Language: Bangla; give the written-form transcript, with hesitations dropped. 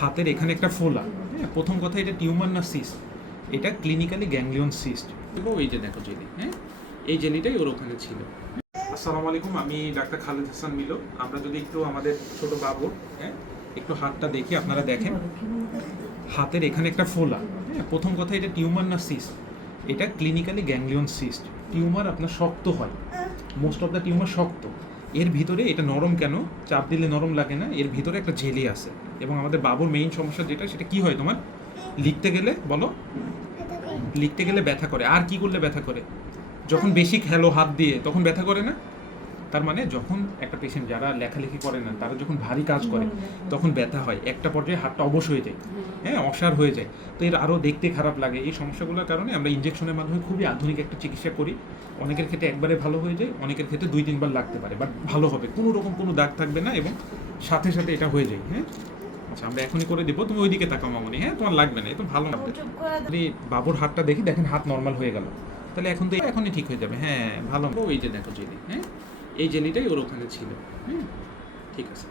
হাতের এখানে একটা ফোলা, হ্যাঁ। প্রথম কথা, এটা টিউমার না সিস্ট, এটা ক্লিনিক্যালি গ্যাংলিয়ন সিস্ট। এবং এই যে দেখো জেলি, হ্যাঁ, এই জেলিটাই ওর ওখানে ছিল। আসসালামু আলাইকুম, আমি ডাক্তার খালেদ হাসান মিলো। আমরা যদি একটু আমাদের ছোট বাবুর, হ্যাঁ, একটু হাতটা দেখি, আপনারা দেখেন হাতের এখানে একটা ফোলা, হ্যাঁ। প্রথম কথা, এটা টিউমার না সিস্ট, এটা ক্লিনিক্যালি গ্যাংলিয়ন সিস্ট। টিউমার আপনার শক্ত হয়, মোস্ট অফ দ্য টিউমার শক্ত। এর ভিতরে এটা নরম কেন, চাপ দিলে নরম লাগে না, এর ভিতরে একটা জেলি আছে। এবং আমাদের বাবুর মেইন সমস্যা যেটা, সেটা কি হয় তোমার, লিখতে গেলে বলো, লিখতে গেলে ব্যথা করে। আর কি করলে ব্যথা করে? যখন বেশি খেলো হাত দিয়ে তখন ব্যথা করে না? তার মানে যখন একটা পেশেন্ট, যারা লেখালেখি করে না, তারা যখন ভারী কাজ করে তখন ব্যথা হয়, একটা পর্যায়ে হাতটা অবশ হয়ে যায়, হ্যাঁ, অসার হয়ে যায়। তো এর আরও দেখতে খারাপ লাগে। এই সমস্যাগুলোর কারণে আমরা ইনজেকশনের মাধ্যমে খুবই আধুনিক একটা চিকিৎসা করি। অনেকের ক্ষেত্রে একবারে ভালো হয়ে যায়, অনেকের ক্ষেত্রে 2-3 বার লাগতে পারে, বাট ভালো হবে, কোনো রকম কোনো দাগ থাকবে না এবং সাথে সাথে এটা হয়ে যায়, হ্যাঁ। আচ্ছা, আমরা এখনই করে দেবো, তুমি ওইদিকে তাকাও মামনি, হ্যাঁ, তোমার লাগবে না, এটা ভালো না। যদি বাবুর হাতটা দেখি, দেখেন হাত নর্মাল হয়ে গেল, তাহলে এখন তো এখনই ঠিক হয়ে যাবে, হ্যাঁ, ভালো। এই যে দেখো জেলি, হ্যাঁ, এই জেলিটাই ওর ওখানে ছিল, হ্যাঁ, ঠিক আছে।